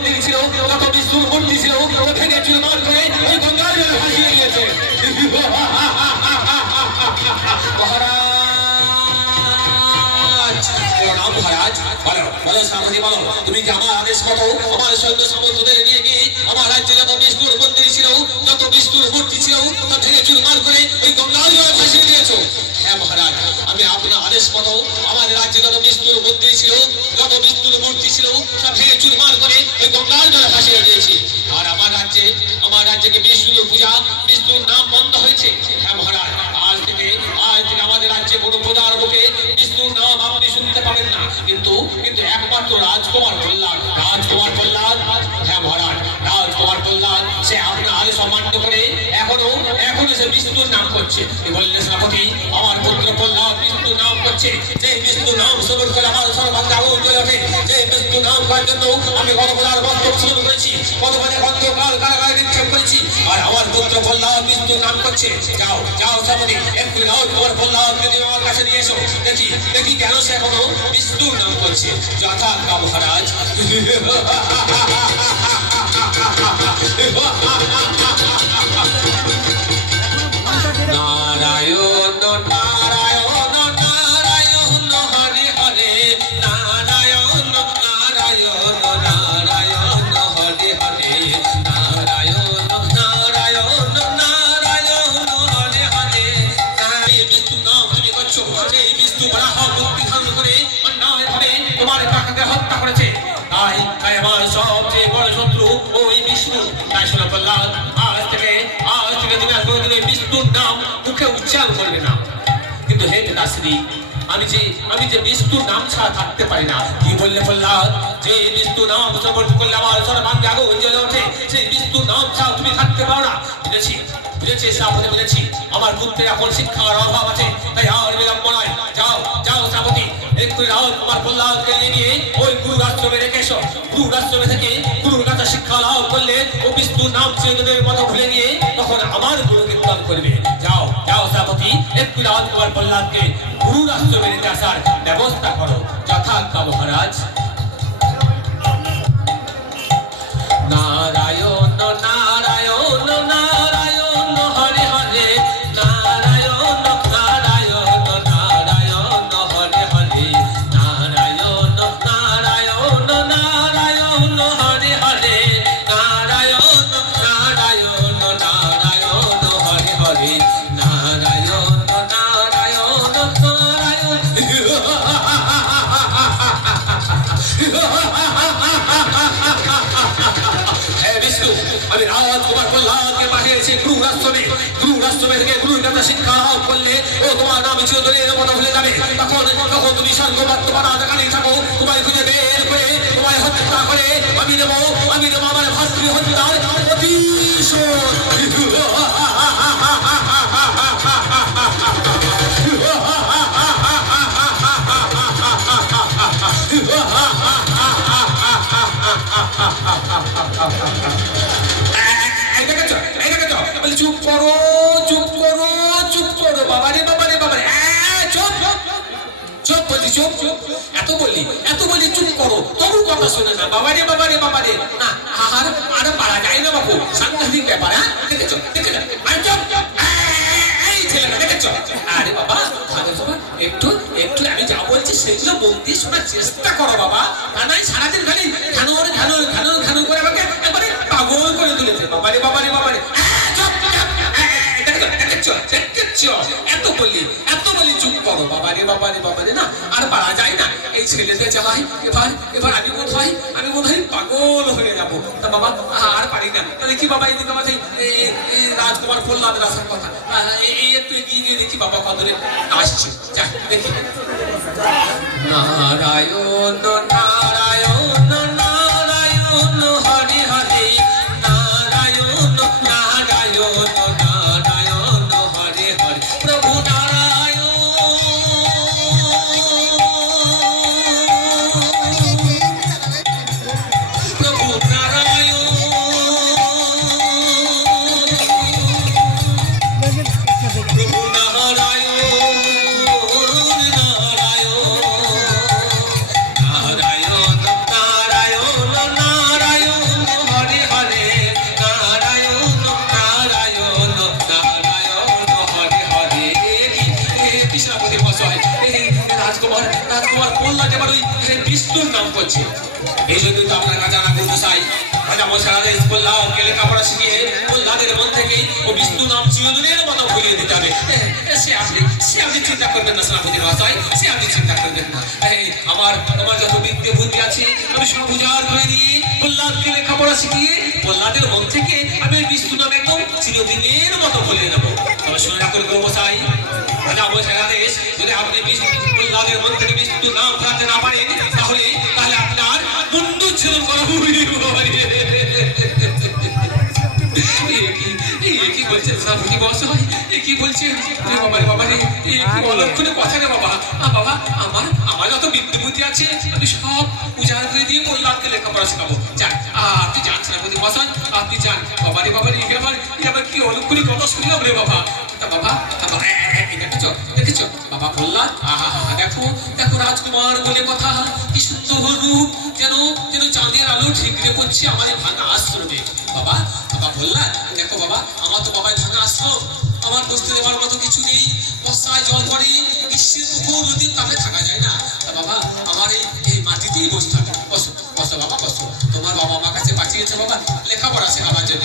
মন্দির ছিল, যত বিষ্ণুর মূর্তি ছিল, ভেঙে চুরমার করে ওই গঙ্গার জলে ভাসিয়ে দিয়েছে। মহারাজ, বলো সামনে বলো, তুমি কি আমার আদেশ মতো আমার সৈন্য সামন্তদের নিয়ে গিয়ে আমার রাজ্যে যত বিষ্ণুর মন্দির ছিল, যত বিষ্ণুর মূর্তি ছিল, তা ভেঙে চুরমার করে ওই গঙ্গার জলে ভাসিয়ে দিয়েছো? হ্যাঁ মহারাজ, আমি আপনার আদেশ মতো আমার রাজ্যে যত বিষ্ণুর মন্দির ছিল, যত বিষ্ণুর মূর্তি ছিল, সব ভেঙে চুরমার করে ওই গঙ্গার জলে ভাসিয়ে দিয়েছি। আর আমার রাজ্যে কি বিষ্ণুর পূজা, বিষ্ণুর নাম বন্ধ হয়েছে? হ্যাঁ মহারাজ, আজ থেকে আমাদের রাজ্যে কোনো প্রজার মুখে বিষ্ণুর নাম আপনি শুনতে পাবেন না, কিন্তু একমাত্র রাজকুমার প্রহ্লাদ, হ্যাঁ মহারাজ, রাজকুমার প্রহ্লাদ সে আপনার আদেশ অমান্য করে এখনো সে বিষ্ণুর নাম করছে। বললেন সেনাপতি, আমার পুত্র প্রহ্লাদ বিষ্ণুর নাম করছে। যে বিষ্ণুর নাম শ্রবণ করে আমার সর্বাঙ্গে আগুন জ্বলে ওঠে, যে বিষ্ণুর নাম করার জন্য আমি গণপদার বস্ত্র শুরু করেছি, গণপদে অন্ধকার কারাগারে নিক্ষেপ করেছি, আর আমার পুত্র প্রহ্লাদ বিষ্ণুর নাম করছে। যাও সেনাপতি, একটু যাও, তোমার প্রহ্লাদ যদি আমার কাছে নিয়ে এসো, দেখি কেন সে এখনো বিষ্ণুর নাম করছে। যথাজ্ঞা মহারাজ। নারায়ণ নারায়ণ নারায়ণ হরে হরে, নারায়ণ নারায়ণ নারায়ণ হরে হরে, নারায়ণ নারায়ণ নারায়ণ হরে হরে। এই বিষ্ণু নাম তুমি করছো, এই বিষ্ণু বরাহ মুক্তি ধারণ করে অন্যায় ভাবে তোমার কাকাকে হত্যা করেছে। তাই আমার সবচেয়ে বড় শত্রু ওই বিষ্ণু। তাই শোনো প্রহ্লাদ, আজ থেকে তুমি আর কোনোদিন ওই বিষ্ণুর নাম মুখে উচ্চারণ করবে না। কিন্তু হে পিতাশ্রী, আমি যে বিষ্ণুর নাম ছাড়া থাকতে পারি না। কি বললে প্রহ্লাদ? যে বিষ্ণু নাম উচ্চারণ করলে আমার সর্বাঙ্গে আগুন জ্বলে ওঠে, সেই বিষ্ণুর নাম ছাড়া তুমি থাকতে পারো না। বুঝেছি শ্রাবতী, বুঝেছি আমার পুত্রের এখন শিক্ষার অভাব আছে, তাই আর বিলম্ব নয়। যাও শ্রাবতী, একটু যাও, তোমার প্রহ্লাদকে নিয়ে গিয়ে ওই গুরুর আশ্রমে রেখে এসো। গুরুর আশ্রমে থেকে গুরুর কাছে শিক্ষা লাভ করলে ও বিষ্ণুর নাম চিরদিনের মতো ভুলে গিয়ে তখন আমার গুরু কীর্তন করবে। যাও শ্রাবতী, একটু যাও, তোমার প্রহ্লাদকে গুরুর আশ্রমে রেখে আসার ব্যবস্থা করো। যথাজ্ঞা মহারাজ। নারায়ণ নারায়ণ নারায়ণ হরে হরে, নারায়ণ নারায়ণ নারায়ণ হরে হরে, নারায়ণ নারায়ণ নারায়ণ হরে হরে, নারায়ণ নারায়ণ নারায়ণ হরে হরে, নারায়ণ নারায়ণ নারায়ণ। আমি রাজকুমার প্রহ্লাদকে পাঠিয়েছি গুরুর আশ্রমে থেকে গুরুর কাছে শিক্ষা লাভ করলে ও তোমার নাম চিরদিনের মতো ভুলে যাবে। তখন তুমি স্বর্গবাদ তোমার রাজাকারী থাকো, তোমায় খুঁজে বের করে তোমায় হত্যা করে আমি নেবো আমার ভাতৃ হত্যার প্রতিশোধ। চুপ করো বাবারে চুপ। এত বলি চুপ করো, তবু কথা শোনে না। বাবারে না, আর পারা যায় না বাবু, সাংঘাতিক ব্যাপার। হ্যাঁ দেখেছো এই ছেলেটা দেখেছো? আরে বাবা একটু আমি যা বলছি সেগুলো মন দিয়ে শোনার চেষ্টা করো বাবা। তা নাই সারাদিন খালি ঘানো করে আমাকে একবারে পাগল করে তুলেছে। বাবারে এত বলি চুপ করো বাবারে না, আর পারা যায় না। এই ছেলেতে জ্বালাই এবার আমি বোধ হয় পাগল হয়ে যাবো। তা বাবা আর পারি না। তাহলে কি বাবা এদিকে আমাদের রাজকুমার প্রহ্লাদের আসার কথা, এই একটু এগিয়ে গিয়ে দেখি বাবা কদরে আসছে। যা দেখি। নারায়ণ নারায়ণ নারায়ণ হরে হরে, নারায়ণ নারায়ণ নারায়ণ হরে হরে, প্রভু নারায়ণ প্রভু নারায়ণ প্রভু নারায়ণ নারায়ণ নারায়ণ এই জন্যই তো আপনার কাছে আনা করতে চাই রাজা মশাইকে প্রহ্লাদকে লেখাপড়া শিখিয়ে প্রহ্লাদের মন থেকে ও বিষ্ণু নাম চিরদিনের মতো ভুলিয়ে দিতে হবে। সে আপনি চিন্তা করবেন না সেনাপতি মহাশয়, সে আপনি চিন্তা করবেন না। আমার যত বিদ্যে বুদ্ধি আছে আমি সব উজাড় করে দিয়ে প্রহ্লাদকে লেখাপড়া শিখিয়ে প্রহ্লাদের মন থেকে আমি বিষ্ণু নাম একদম চিরদিনের মতো ভুলিয়ে নেবো। তবে শুনে রাখুন মশাই, রাজা মশাই আদেশ, যদি আপনি প্রহ্লাদের মন থেকে বিষ্ণু নাম ফেরাতে না পারেন তাহলে আপনার মুন্ডু ছেদন করা কি বলছেন সেনাপতি মহাশয়? কি বলছেন? বাবা রে, কি অলক্ষণে কথা রে বাবা। বাবা আমার যত বিদ্যুৎ আছে আমি সব উজাড় করে দিয়ে প্রহ্লাদকে লেখাপড়া শেখাবো। যান, আপনি যান সেনাপতি মহাশয়, আপনি যান। বাবা রে আবার কি অলক্ষণে কথা শুনলাম রে বাবা। বাবা দেখেছ বাবা প্রহ্লাদ, দেখো রাজকুমার বলে কথা, কি সুন্দর রূপ, যেন চাঁদের আলো ঠিকরে পড়ছে আমাদের ভাঙা আশ্রমে। বাবা প্রহ্লাদ, দেখো বাবা, আমার তো বাবাই ভাঙা আশ্রম, আমার বসতে দেওয়ার মতো কিছু নেই, বর্ষায় জল পড়ে, গ্রীষ্মের পুকুর নদীর তাপে থাকা যায় না। বাবা আমার এই মাটিতেই বসতে হবে। বসো বাবা, বসো। তোমার বাবা আমার কাছে পাঠিয়েছে বাবা লেখাপড়া শেখাবার জন্য।